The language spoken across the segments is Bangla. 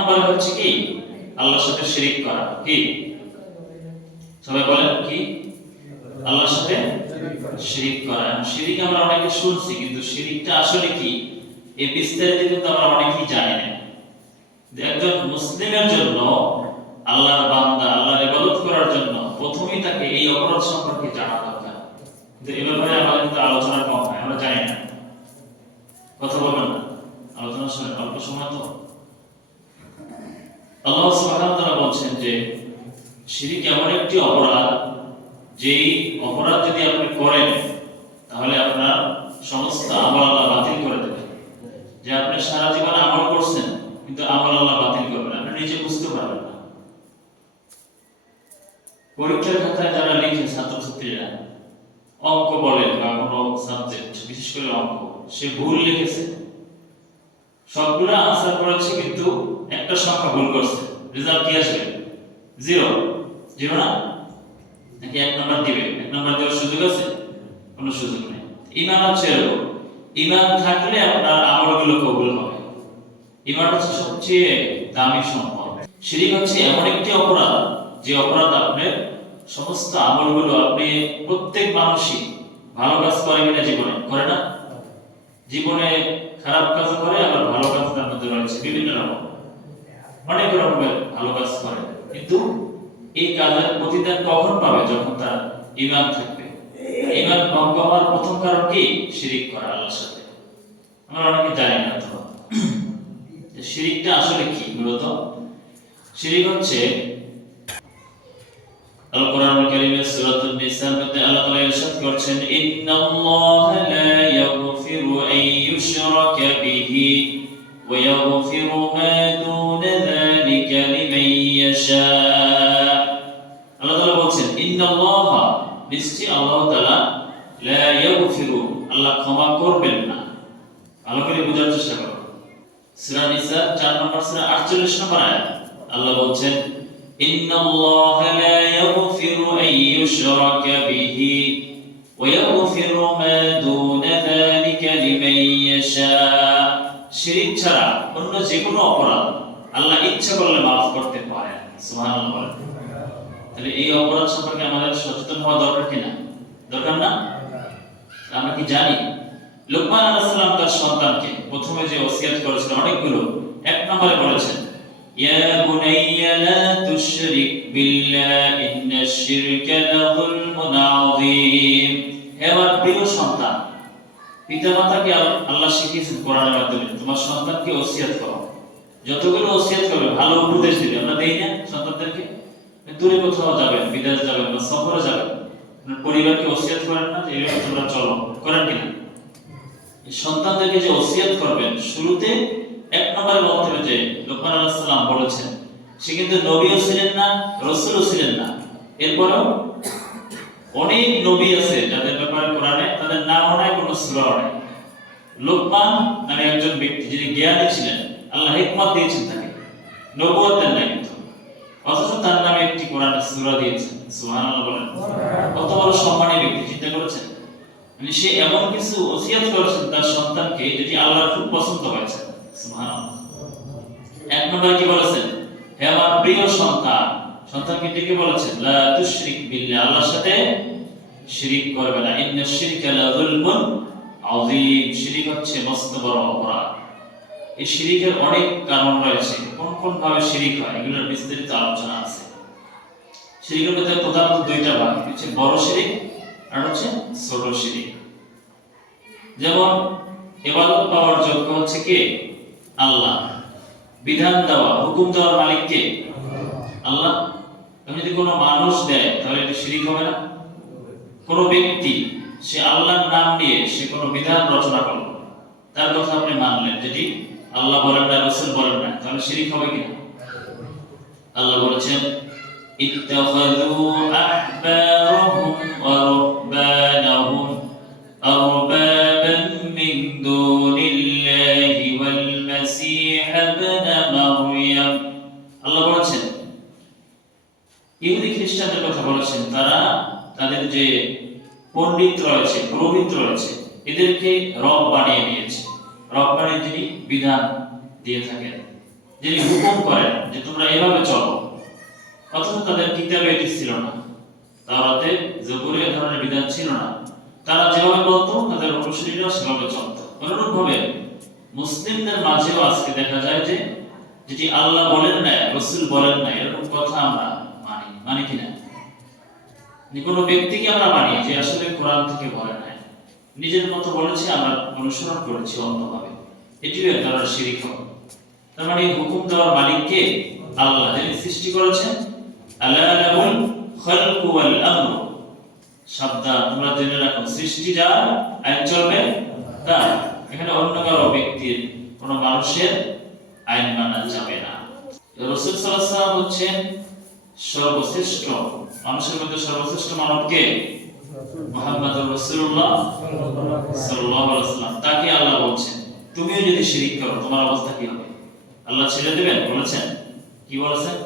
নম্বর হচ্ছে কি আল্লাহর সাথে শিরিক করা। কি সবাই বলেন কি? আল্লাহর সাথে শিরিক করা। শিরিক আমরা অনেকে শুনছি, কিন্তু শিরিকটা আসলে কি এই বিস্তারিত কিন্তু আমরা অনেকেই জানি না। একজন মুসলিমের জন্য, আল্লাহর বান্দা, আল্লাহর ইবাদত করার জন্য প্রথমেই তাকে এই অপরাধ সম্পর্কে জানা দরকার। কিন্তু এই ব্যাপারে আমাদের কিন্তু আলোচনা কম হয়, আমরা জানি না। কথা বলবেন না, আলোচনা শুনে অল্প সময় তো। আল্লাহ সুবহানাহু ওয়া তাআলা বলছেন যে শিরিক এমন একটি অপরাধ, যেই অপরাধ যদি আপনি করেন তাহলে আপনার সমস্ত আমল আল্লাহ বাতিল করে দেবে। যে আপনি সারা জীবন আমল করছেন, কিন্তু আমল আল্লাহ বাতিল করবেন, আপনি নিজে বুঝতে পারবেন না। পরীক্ষার খাতায় যারা লিখে ছাত্রছাত্রীরা, অঙ্ক বলেন বা কোনো সাবজেক্ট, বিশেষ করে অঙ্ক, সে ভুল লিখেছে, সবগুলো আনসার করেছে, কিন্তু একটা সংখ্যা ভুল করছে, রেজাল্ট কি আসবে? জিরো। জিরো না? নাকি এক নাম্বার দিবে? এক নাম্বার দেওয়ার সুযোগ আছে? কোনো সুযোগ নেই। ঈমান হচ্ছে এরকম, ঈমান থাকলে আপনার আমলগুলো কবুল হবে। ঈমান হচ্ছে সবচেয়ে দামি সম্পদ। শিরক হচ্ছে এমন একটি অপরাধ, যে অপরাধ আপনার সমস্ত আমলগুলো, আপনি প্রত্যেক মানুষই ভালো কাজ করে কিনা জীবনে? করে না? জীবনে খারাপ কাজ করে, আবার ভালো কাজ তার মধ্যে রয়েছে বিভিন্ন রকম, অনেক রকমের ভালো কাজ করে, কিন্তু এই কাজের প্রতিদান কখন পাবে? যখন তার ঈমান থাকবে। ঈমান ভঙ্গ হওয়ার প্রথম কারণ কি? শিরিক করা আল্লাহর সাথে। আমরা অনেকে জানি না তো যে শিরিকটা আসলে কি। মূলত শিরিক হচ্ছে, আল কোরআনুল কারীমের সূরাতুন নিসার মধ্যে আল্লাহ তাআলা ইরশাদ করছেন, ইন্নাল্লাহা লা ইয়াগফিরু আন ইউশরাকা বিহি ওয়া ইয়াগফিরু মা দুনা যালিকা লিমান ইয়াশা। আল্লাহ তাআলা বলছেন, ইন্নাল্লাহা, নিশ্চয়ই আল্লাহ তাআলা, লা ইয়াগফিরু, আল্লাহ ক্ষমা করবেন না। ভালো করে বোঝার চেষ্টা করো। সূরা নিসা 4 নম্বর সূরা 48 নম্বর আয়াত আল্লাহ বলছেন, ইন্নাল্লাহা লা ইয়াগফিরু আন ইউশরাকা বিহি ওয়া ইয়াগফিরু মা দুনা যালিকা লিমান ইয়াশা। শিরক ছাড়া অন্য যে কোনো অপরাধ আল্লাহ ইচ্ছা করলে মাফ করতে পারেন। সুবহানাল্লাহ। তাহলে এই অপরাধ সম্পর্কে আমাদের সচেতন হওয়া দরকার কিনা? দরকার না? আমরা কি জানি? লুকমান আলাইহিস সালাম তার সন্তানকে প্রথমে যে ওসিয়ত করেছিলেন অনেকগুলো, এক নম্বরে বলেছেন, ইয়া বুনাইয়া লা তুশরিক বিল্লাহ ইন্নাশ শিরকা লাযুলমুন আযীম। হে আমার প্রিয় সন্তান, পিতামাতাকে আল্লাহ শিখিয়েছেন কোরআনের মাধ্যমে, তোমার সন্তানকে ওসিয়ত করো। যতগুলো ওসিয়ত করবে, ভালো উপদেশ দিবে। আমরা দেই না সন্তানদেরকে? দূরে কোথাও যাবেন, বিদেশ যাবেন বা সফরে যাবেন, পরিবারকে ওসিয়ত করেন না যে এইভাবে তোমরা চলো? করেন কিনা? সন্তানদেরকে যে ওসিয়ত করবেন, শুরুতে এক নম্বরে বলতে হবে যে লুকমান আলাইহিস সালাম বলেছেন, সে কিন্তু নবীও ছিলেন না, রাসূলও ছিলেন না। এরপরেও অনেক নবী আছে যাদের ব্যাপারে কোরআনে তাদের নামও নাই, কোনো সূরাও নাই। লুকমান নামে একজন ব্যক্তি, যিনি জ্ঞানী ছিলেন, আল্লাহ হিকমত দিয়েছেন তাকে, নবুয়ত দেন নাই কিন্তু, অথচ তার নামে একটি কোরআনের সূরা দিয়েছেন। সুবহানাল্লাহ বলেন। কত বড় সম্মানী ব্যক্তি, চিন্তা করেছেন? মানে সে এমন কিছু ওসিয়ত করেছেন তার সন্তানকে, যেটি আল্লাহর খুব পছন্দ হয়েছে। সুবহানাল্লাহ। এক নম্বরে কি বলেছেন? হে আমার প্রিয় সন্তান, সন্তানকে ডেকে বলেছেন, লা তুশরিক বিল্লাহ, আল্লাহর সাথে শিরিক করবে না। ইন্নাশ শিরকা লাযুলমুন আযীম, শিরিক হচ্ছে মস্ত বড় অপরাধ। এই শিরিকের অনেক কারণ রয়েছে, কোন কোন ভাবে শিরিক হয় এগুলোর বিস্তারিত আলোচনা আছে। শিরিকের মধ্যে প্রধানত দুইটা ভাগ, হচ্ছে বড় শিরিক আর হচ্ছে ছোট শিরিক। যেমন ইবাদত পাওয়ার যোগ্য হচ্ছে কে? আল্লাহ। বিধান দেওয়া, হুকুম দেওয়ার মালিক কে? আল্লাহ। যদি কোনো মানুষ দেয় তাহলে এটা শিরিক হবে না? কোনো ব্যক্তি সে আল্লাহর নাম নিয়ে সে কোনো বিধান রচনা করলো, তার কথা আপনি মানলেন, যেটি আল্লাহ বলেন না, রাসূল বলেন না, তাহলে শিরিক হবে কিনা? আল্লাহ বলেছেন, ইত্তাখাযু আহবারহুম ওয়া রুহবানাহুম আরবাবান মিন দুনিল্লাহি ওয়াল মাসীহ ইবনে মারইয়াম। আল্লাহ বলেছেন, ইহুদি খ্রিস্টানদের কথা বলেছেন, তারা তাদের যে পণ্ডিত রয়েছে, পুরোহিত রয়েছে, এদেরকে রব বানিয়ে নিয়েছে। রব মানে যিনি বিধান দিয়ে থাকেন। যিনি হুকুম করেন যে তোমরা এভাবে চলো, অথচ তাদের কিতাবে এটি ছিল না, তাওরাতে জবুরে এ ধরনের বিধান ছিল না। তারা যেভাবে বলতো তাদের অনুসারীরা সেভাবে চলতো। অনুরূপভাবে মুসলিমদের মাঝেও আজকে দেখা যায় যে যেটি আল্লাহ বলেন না, রাসূল বলেন না, এরকম কথা আমরা মানি কিনা? কোনো ব্যক্তিকে আমরা মানি যে আসলে কোরআন থেকে বলে নাই, নিজের মতো বলেছে, আমরা অনুসরণ করেছি অন্যভাবে, এটিও এক ধরনের শিরক হবে। তার মানে হুকুম দেওয়ার মালিক কে? আল্লাহ, যিনি সৃষ্টি করেছেন। আলা লাহুল খালকু ওয়াল আমরু, সাবধান, তোমরা জেনে রাখো, সৃষ্টি যার, আইন চলবে তার। এখানে অন্য কারো ব্যক্তির, কোন মানুষের আইন মানা যাবে না। রাসূল সাল্লাল্লাহু আলাইহি ওয়াসাল্লাম হচ্ছেন সর্বশ্রেষ্ঠ, মানুষের মধ্যে সর্বশ্রেষ্ঠ মানব কে? মুহাম্মদুর রাসূলুল্লাহ সাল্লাল্লাহু আলাইহি ওয়াসাল্লাম। তাকে আল্লাহ বলছেন তুমিও যদি শিরক করো তোমার অবস্থা কি হবে? আল্লাহ ছেড়ে দিবেন? বলেছেন। কি বলেছেন?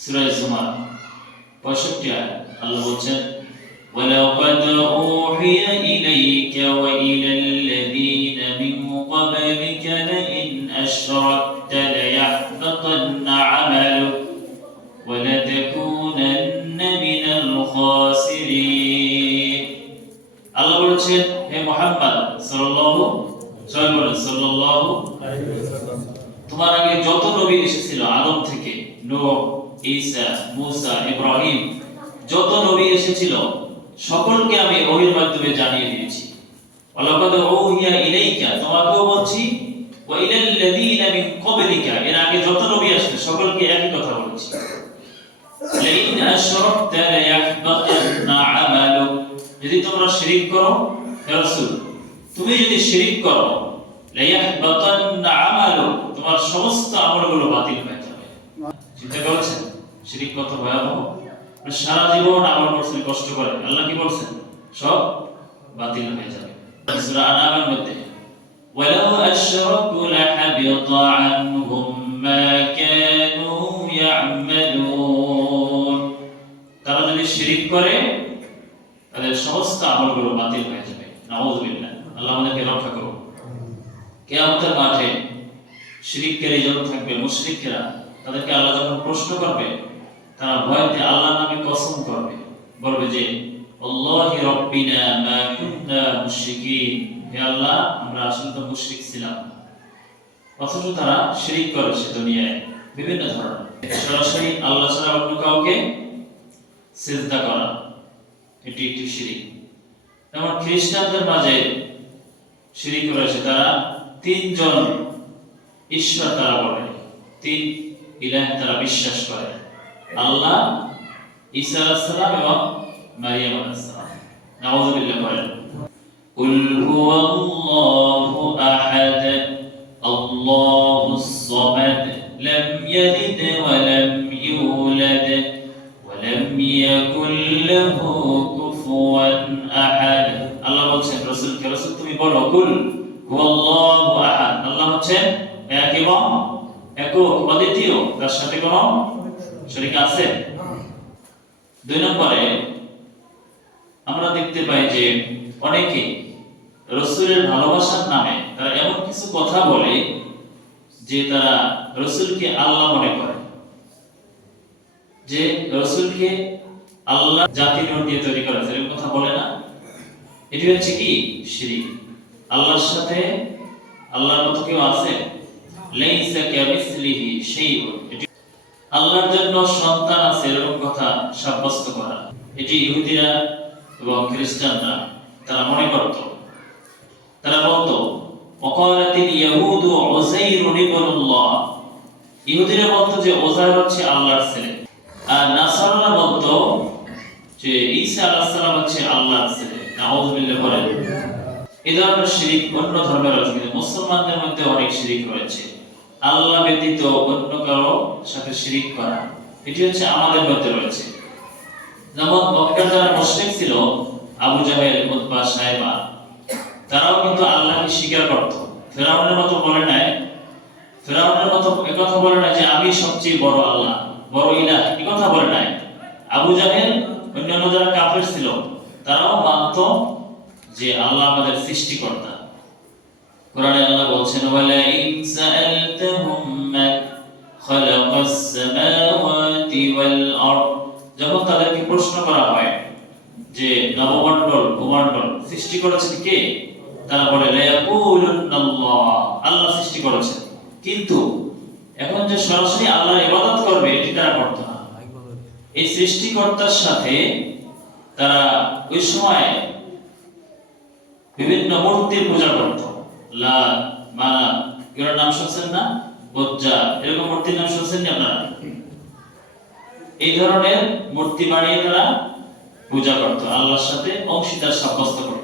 সূরা জুমার 65 আয়াত আল্লাহ বলছেন ওয়ালাকাদ উহিয়া ইলাইকা ওয়া ইলাল্লাযীনা মিন ক্বাবলিকা লাইন আশরাকতা লায়াহবাতান্না আমালুক ওয়া লাতাকুনান্না মিনাল খাসিরিন। আল্লাহ বলছেন হে মুহাম্মদ সাল্লাল্লাহু আলাইহি ওয়াসাল্লাম, তোমার আগে যত নবী এসেছিল আদম থেকে, নূহ, ঈসা, মুসা, ইব্রাহিম, যত নবী এসেছিল সকলকে আমি ওহীর মাধ্যমে জানিয়ে দিয়েছি। ওয়ালাকাদ উহিয়া ইলাইকা, তোমাকেও বলছি, ওয়া ইলাল্লাযীনা মিন ক্বাবলিকা, এর আগে যত নবী আসছে সকলকে একই কথা বলেছি। লাইন আশরাকতা লায়াহবাতান্না আমালুক, যদি তোমরা শিরক করো, হে রাসূল তুমি যদি শিরক করো, লায়াহবাতান্না আমালুক, তোমার সমস্ত আমলগুলো বাতিল হয়ে যাবে। চিন্তা করেছেন শিরক কত ভয়াবহ? সারা জীবন আমল করছেন কষ্ট করে, আল্লাহ কি বলছেন? সব বাতিল হয়ে যাবে। সূরা আনামের মধ্যে ওয়ালাউ আশরাকু লাহাবিতা আনহুম মা কানু ইয়ামালুন, তারা যদি শিরক করে তাদের সমস্ত আমলগুলো বাতিল হয়ে যাবে। নাউযুবিল্লাহ, আল্লাহ আমাদেরকে রক্ষা করুন। কিয়ামতের মাঠে শিরককারী যখন থাকবে, মুশরিকরা, তাদেরকে আল্লাহ যখন প্রশ্ন করবে, তারা ভয়তে আল্লাহর নামে কসম করবে, বলবে যে আল্লাহি রাব্বিনা মা কুননা মুশরিকিন, হে আল্লাহ আমরা আসলে তো মুশরিক ছিলাম। অথচ তারা শিরক করেছে দুনিয়ায় বিভিন্ন ধরনের, সরাসরি আল্লাহ ছাড়া অন্য কাউকে সিজদা করা, এটি একটি শিরক। যেমন খ্রিস্টানদের মাঝে শিরক করেছে, তারা তিনজন ঈশ্বর তারা বলে, তিন ইলাহ তারা বিশ্বাস করে, আল্লাহ, ঈসা আলাইহিস সালাম এবং মারিয়াম আলাইহিস সালাম। নাউযুবিল্লাহ বলেন কুল হুয়াল্লাহু আহাদ আল্লাহুস সামাদ লাম ইয়ালিদ ওয়া লাম ইউলাদ ওয়া লাম ইয়াকুল লাহু কুফুয়ান আহাদ। আল্লাহ বলছেন রাসূলকে, রাসূল তুমি বলো কুল হুয়াল্লাহু আহাদ, আল্লাহ হচ্ছেন এক এবং একক, অদ্বিতীয়, তার সাথে কোনো শরীক আছে? দুই নম্বরে আমরা দেখতে পাই যে অনেকে রাসূলের ভালোবাসার নামে তারা এমন কিছু কথা বলে যে তারা রাসূলকে আল্লাহ মনে করে, যে রাসূলকে আল্লাহ জাতি নোট দিয়ে তৈরি করেছে, এরকম কথা বলে না? এটি হচ্ছে কি? শিরক। আল্লাহর সাথে আল্লাহর মতো কেউ আছে? লাইসা কামিসলিহি শাইউন, আল্লাহর জন্য সন্তান আছে এরকম কথা সাব্যস্ত করা, এটি ইহুদিরা এবং খ্রিস্টানরা তারা মনে করত। তারা বলতো ওয়াকালাতিল ইয়াহুদু উযাইরুন ইবনুল্লাহ, ইহুদিরা বলতো যে উযাইর হচ্ছে আল্লাহর ছেলে, আর নাসারারা বলতো যে ঈসা আলাইহিস সালাম হচ্ছে আল্লাহর ছেলে। নাউযুবিল্লাহ বলেন। এই ধরনের শিরক অন্য ধর্মের আছে, কিন্তু মুসলমানদের মধ্যে অনেক শিরক রয়েছে। আল্লাহ ব্যতীত অন্য কারো সাথে শিরক করা, এটি হচ্ছে আমাদের মধ্যে রয়েছে। যেমন মক্কার যারা মুশরিক ছিল, আবু জাহেল, উতবা, সাইবা, তারাও কিন্তু আল্লাহকে স্বীকার করত। ফেরাউনের মতো বলে নাই, ফেরাউনের মতো একথা বলে নাই যে আমি সবচেয়ে বড় আল্লাহ, বড় ইলাহ, এই কথা বলে নাই। আবু জাহেল, অন্যান্য যারা কাফের ছিল, তারাও মানত যে আল্লাহ আমাদের সৃষ্টিকর্তা। কোরআনে আল্লাহ বলছেন ওয়ালা ইন সাআলতাহুম মান খালাকাস সামাওয়াতি ওয়াল আরদ, যখন তাদেরকে প্রশ্ন করা হয় যে নবমণ্ডল ভূমণ্ডল সৃষ্টি করেছেন কে, তারা বলে লা ইয়াকুলুনাল্লাহ, আল্লাহ সৃষ্টি করেছেন। কিন্তু এখন যে সরাসরি আল্লাহর ইবাদত করবে এটি তারা করত না। এই সৃষ্টিকর্তার সাথে তারা ওই সময় বিভিন্ন মূর্তির পূজা করত। লাত, মানাত, এগুলোর নাম শুনছেন না? বজ্জা, এরকম মূর্তির নাম শুনছেন না আপনারা? এই ধরনের মূর্তি বানিয়ে তারা পূজা করত, আল্লাহর সাথে অংশীদার সাব্যস্ত করত।